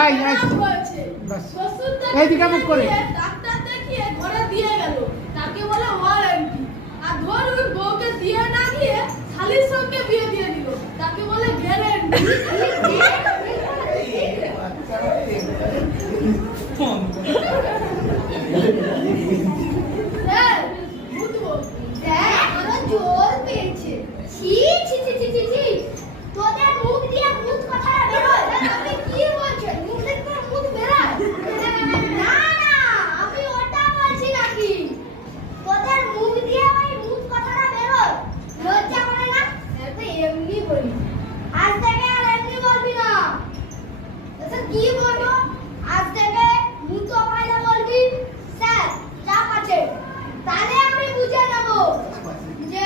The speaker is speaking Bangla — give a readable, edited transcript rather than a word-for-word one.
আই আই বাস এইদিকে মুখ করে ডাক্তার দেখিয়ে ঘরে দিয়ে গেল, তাকে বলে ওয়ারেন্টি। আর ধর ওই বউকে দিয়ে না গিয়ে শালির সঙ্গে বিয়ে দিয়ে দিল, তাকে বলে গ্যারান্টি। স্যার বুঝবো দেখ আরো জোর পেয়েছে। ছি ছি ছি ছি ছি ছি, তোদের মুখ দিয়ে ভূত কথা বেরোয়। আপনি কি বলছেন? মুখ দেখতে ভূত বেরোয়? না না, আমি ওটা বলছি নাকি। তোদের মুখ দিয়ে ওই ভূত কথাটা বেরোয়, লজ্জা করে না? তো এমনি বলি, আজ থেকে আর এমনি বলবি না। আচ্ছা কি বলবো? আজ থেকে মুতো ভাইরা বলবি স্যার চাপ আছে, তাহলে আমি বুঝে নেব যে